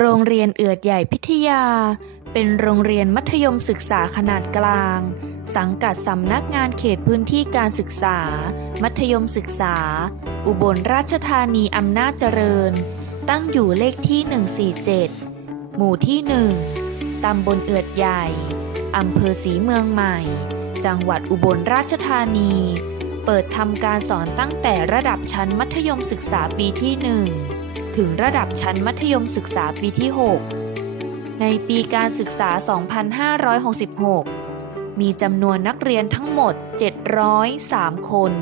โรงเรียนเอือดใหญ่พิทยา เป็นโรงเรียนมัธยมศึกษาขนาดกลาง สังกัดสำนักงานเขตพื้นที่การศึกษา มัธยมศึกษา อุบลราชธานีอำนาจเจริญ ตั้งอยู่เลขที่ 147 หมู่ที่ 1 ตำบลเอือดใหญ่ อำเภอศรีเมืองใหม่ จังหวัดอุบลราชธานี เปิดทำการสอนตั้งแต่ระดับชั้นมัธยมศึกษาปีที่ 1 ถึงระดับชั้นมัธยมศึกษาปีที่ 6 ในปีการศึกษา 2566 มีจำนวนนักเรียนทั้งหมด 703 คน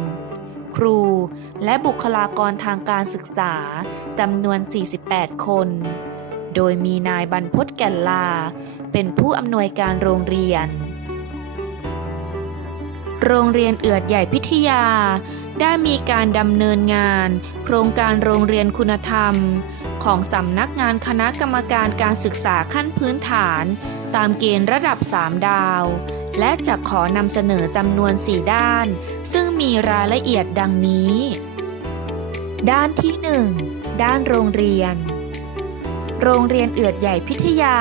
ครูและบุคลากรทางการศึกษาจำนวน 48 คน โดยมีนายบรรพตแก่นลา เป็นผู้อำนวยการโรงเรียน โรงเรียนเอือดใหญ่พิทยา ได้มีการดำเนินงาน โครงการโรงเรียนคุณธรรม ของสำนักงานคณะกรรมการการศึกษาขั้นพื้นฐาน ตามเกณฑ์ระดับ 3 ดาว และจะขอนำเสนอจำนวน 4 ด้าน ซึ่งมีรายละเอียดดังนี้ ด้านที่ 1 ด้านโรงเรียน โรงเรียนเอือดใหญ่พิทยา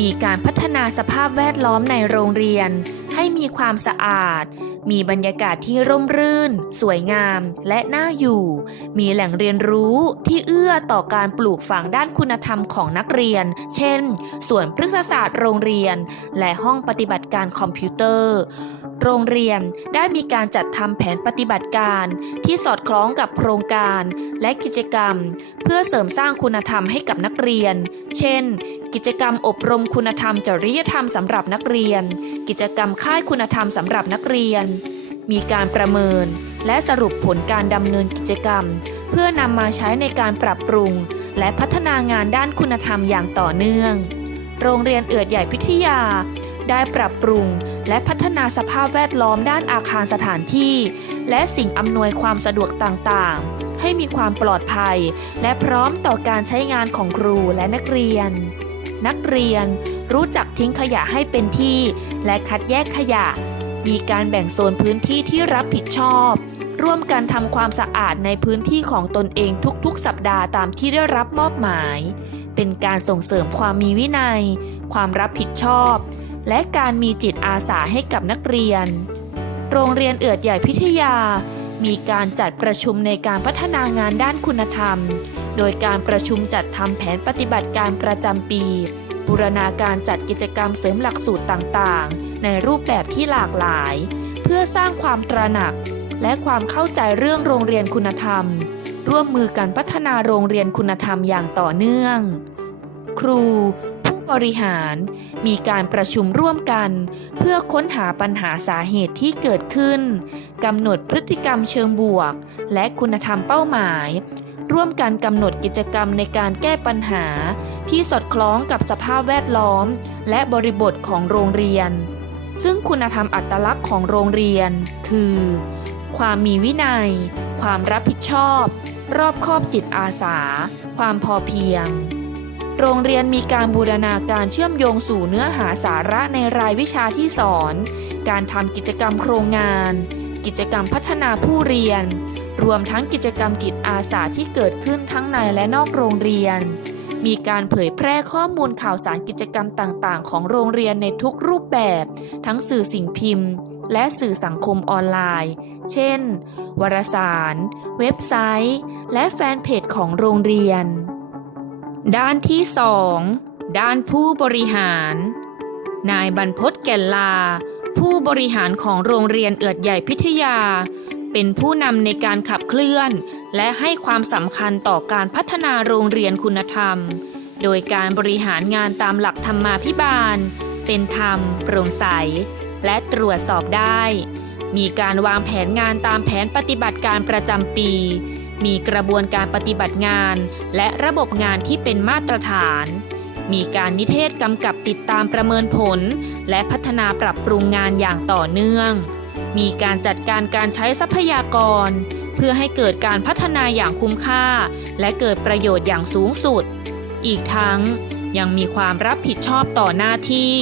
มีการพัฒนาสภาพแวดล้อมในโรงเรียนให้มีความสะอาด มีบรรยากาศที่ร่มรื่น สวยงาม และน่าอยู่ มีแหล่งเรียนรู้ที่เอื้อต่อการปลูกฝังด้านคุณธรรมของนักเรียน เช่นส่วนพฤกษศาสตร์โรงเรียน และห้องปฏิบัติการคอมพิวเตอร์ โรงเรียนได้มีการจัดทำแผนปฏิบัติการที่สอดคล้องกับโครงการและกิจกรรม เพื่อเสริมสร้างคุณธรรมให้กับนักเรียน เช่น กิจกรรมอบรมคุณธรรมจริยธรรมสำหรับนักเรียน กิจกรรมค่ายคุณธรรมสำหรับนักเรียน มีการประเมิน และสรุปผลการดำเนินกิจกรรม เพื่อนำมาใช้ในการปรับปรุง และพัฒนางานด้านคุณธรรมอย่างต่อเนื่อง โรงเรียนเอือดใหญ่พิทยา ได้ปรับปรุง และพัฒนาสภาพแวดล้อมด้านอาคารสถานที่ และสิ่งอำนวยความสะดวกต่างๆ ให้มีความปลอดภัย และพร้อมต่อการใช้งานของครูและนักเรียน นักเรียนรู้จักทิ้งขยะให้เป็นที่ และคัดแยกขยะ มีการแบ่งโซนพื้นที่ที่รับผิดชอบ ร่วมกันทำความสะอาดในพื้นที่ของตนเองทุกๆ สัปดาห์ตามที่ได้รับมอบหมาย เป็นการส่งเสริมความมีวินัย ความรับผิดชอบ และการมีจิตอาสาให้กับนักเรียน โรงเรียนเอือดใหญ่พิทยา มีการจัดประชุมในการพัฒนางานด้านคุณธรรม โดยการประชุมจัดทำแผนปฏิบัติการประจำปี บูรณาการจัดกิจกรรมเสริมหลักสูตรต่างๆ ในรูปแบบที่หลากหลาย เพื่อสร้างความตระหนัก และความเข้าใจเรื่องโรงเรียนคุณธรรม ร่วมมือกันพัฒนาโรงเรียนคุณธรรมอย่างต่อเนื่อง ครู บริหาร มีการประชุมร่วมกัน เพื่อค้นหาปัญหาสาเหตุที่เกิดขึ้นกำหนดพฤติกรรมเชิงบวก และคุณธรรมเป้าหมาย ร่วมกันกำหนดกิจกรรมในการแก้ปัญหา ที่สอดคล้องกับสภาพแวดล้อม และบริบทของโรงเรียน ซึ่งคุณธรรมอัตลักษณ์ของโรงเรียน คือ ความมีวินัย ความรับผิดชอบ รอบคอบจิตอาสา ความพอเพียง โรงเรียนมีการบูรณาการเชื่อมโยงสู่เนื้อหาสาระในรายวิชาที่สอน การทำกิจกรรมโครงงาน กิจกรรมพัฒนาผู้เรียน รวมทั้งกิจกรรมจิตอาสาที่เกิดขึ้นทั้งในและนอกโรงเรียน มีการเผยแพร่ข้อมูลข่าวสารกิจกรรมต่างๆ ของโรงเรียนในทุกรูปแบบ ทั้งสื่อสิ่งพิมพ์ และสื่อสังคมออนไลน์ เช่น วารสาร เว็บไซต์ และแฟนเพจของโรงเรียน ด้านที่2ด้านผู้บริหาร นายบรรพตแก่นลา ผู้บริหารของโรงเรียนเอือดใหญ่พิทยา เป็นผู้นำในการขับเคลื่อน และให้ความสำคัญต่อการพัฒนาโรงเรียนคุณธรรม โดยการบริหารงานตามหลักธรรมาภิบาล เป็นธรรม โปร่งใส และตรวจสอบได้ มีการวางแผนงานตามแผนปฏิบัติการประจำปี มีกระบวนการปฏิบัติงาน และระบบงานที่เป็นมาตรฐาน มีการนิเทศกำกับติดตามประเมินผล และพัฒนาปรับปรุงงานอย่างต่อเนื่อง มีการจัดการการใช้ทรัพยากร เพื่อให้เกิดการพัฒนาอย่างคุ้มค่า และเกิดประโยชน์อย่างสูงสุด อีกทั้งยังมีความรับผิดชอบต่อหน้าที่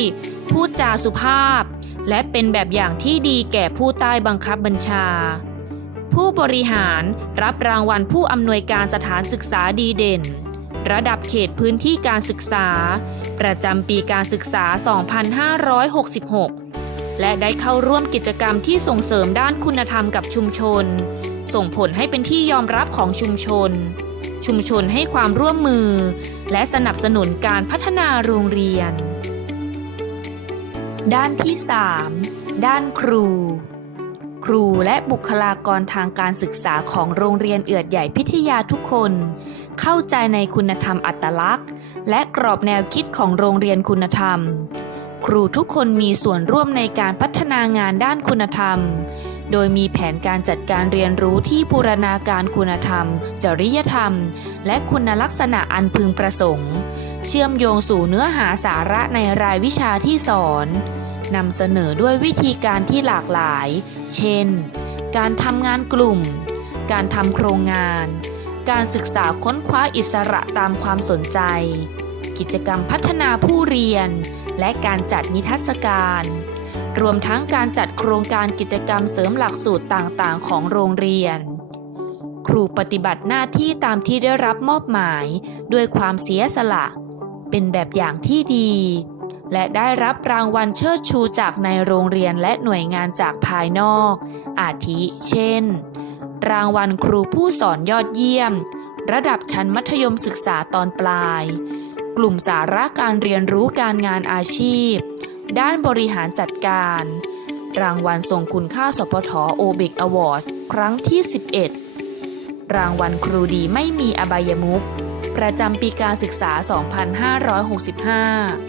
พูดจาสุภาพ และเป็นแบบอย่างที่ดีแก่ผู้ใต้บังคับบัญชา ผู้บริหารรับรางวัลผู้อำนวยการสถานศึกษาดีเด่น ระดับเขตพื้นที่การศึกษา ประจำปีการศึกษา 2566 และได้เข้าร่วมกิจกรรมที่ส่งเสริมด้านคุณธรรมกับชุมชน ส่งผลให้เป็นที่ยอมรับของชุมชน ชุมชนให้ความร่วมมือ และสนับสนุนการพัฒนาโรงเรียน ด้านที่ 3 ด้านครู ครูและบุคลากรทางการศึกษาของโรงเรียนเอือดใหญ่พิทยาทุกคน เข้าใจในคุณธรรมอัตลักษณ์ และกรอบแนวคิดของโรงเรียนคุณธรรม ครูทุกคนมีส่วนร่วมในการพัฒนางานด้านคุณธรรม โดยมีแผนการจัดการเรียนรู้ที่บูรณาการคุณธรรม จริยธรรม และคุณลักษณะอันพึงประสงค์ เชื่อมโยงสู่เนื้อหาสาระในรายวิชาที่สอน นำเสนอด้วยวิธีการที่หลากหลาย เช่น การทำงานกลุ่ม การทำโครงงาน การศึกษาค้นคว้าอิสระตามความสนใจ กิจกรรมพัฒนาผู้เรียน และการจัดนิทรรศการ รวมทั้งการจัดโครงการกิจกรรมเสริมหลักสูตรต่างๆ ของโรงเรียน ครูปฏิบัติหน้าที่ตามที่ได้รับมอบหมายด้วยความเสียสละ เป็นแบบอย่างที่ดี และได้รับรางวัลเชิดชูจากในโรงเรียนและหน่วยงานจากภายนอก อาทิ เช่น รางวัลครูผู้สอนยอดเยี่ยม ระดับชั้นมัธยมศึกษาตอนปลาย กลุ่มสาระการเรียนรู้การงานอาชีพ ด้านบริหารจัดการ รางวัลทรงคุณค่าสพทโอเบกอวอร์ดครั้งที่ 11 รางวัลครูดีไม่มีอบายมุขประจำปีการศึกษา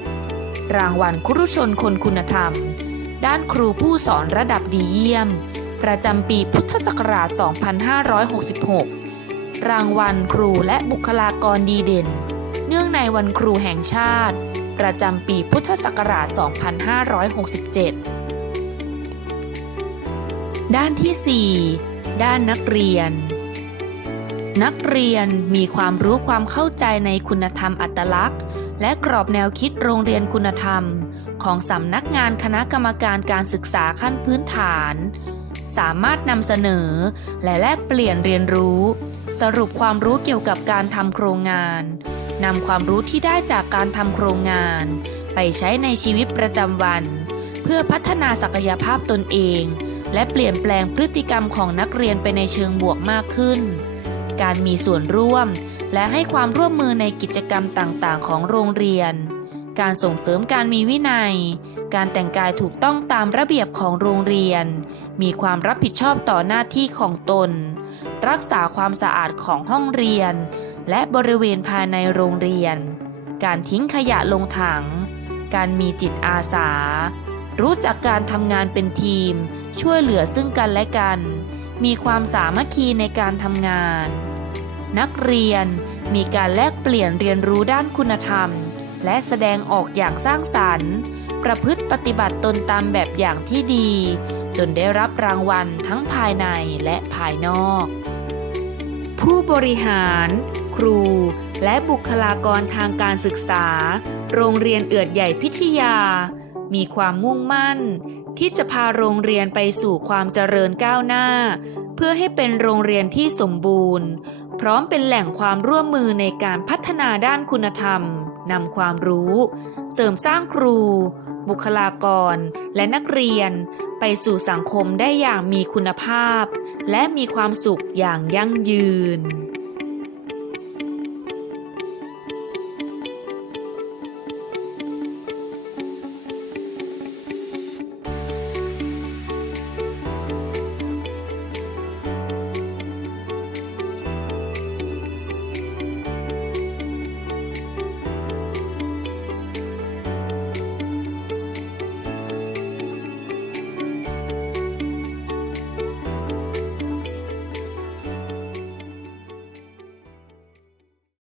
2565 รางวัลครุชนคนคุณธรรม ด้านครูผู้สอนระดับดีเยี่ยม ประจำปีพุทธศักราช 2566 รางวัลครูและบุคลากรดีเด่น เนื่องในวันครูแห่งชาติ ประจำปีพุทธศักราช 2567 ด้านที่ 4 ด้านนักเรียนนักเรียนมีความรู้ความเข้าใจในคุณธรรมอัตลักษณ์ และกรอบแนวคิดโรงเรียนคุณธรรม ของสำนักงานคณะกรรมการการศึกษาขั้นพื้นฐาน สามารถนำเสนอ และแลกเปลี่ยนเรียนรู้ สรุปความรู้เกี่ยวกับการทำโครงงานนำความรู้ที่ได้จากการทำโครงงาน ไปใช้ในชีวิตประจำวัน เพื่อพัฒนาศักยภาพตนเอง และเปลี่ยนแปลงพฤติกรรมของนักเรียนไปในเชิงบวกมากขึ้น การมีส่วนร่วม และให้ความร่วมมือในกิจกรรมต่างๆ ของโรงเรียน การส่งเสริมการมีวินัย การแต่งกายถูกต้องตามระเบียบของโรงเรียน มีความรับผิดชอบต่อหน้าที่ของตน รักษาความสะอาดของห้องเรียน และบริเวณภายในโรงเรียน การทิ้งขยะลงถัง การมีจิตอาสา รู้จักการทำงานเป็นทีม ช่วยเหลือซึ่งกันและกัน มีความสามัคคีในการทำงาน นักเรียนมีการแลกเปลี่ยนเรียนรู้ด้านคุณธรรม และแสดงออกอย่างสร้างสรรค์ ประพฤติปฏิบัติตนตามแบบอย่างที่ดี จนได้รับรางวัลทั้งภายในและภายนอก ผู้บริหาร ครู และบุคลากรทางการศึกษา โรงเรียนเอือดใหญ่พิทยา มีความมุ่งมั่น ที่จะพาโรงเรียนไปสู่ความเจริญก้าวหน้า เพื่อให้เป็นโรงเรียนที่สมบูรณ์ พร้อมเป็นแหล่งความร่วมมือในการพัฒนาด้านคุณธรรมนำความรู้ เสริมสร้างครู บุคลากร และนักเรียน ไปสู่สังคมได้อย่างมีคุณภาพ และมีความสุขอย่างยั่งยืน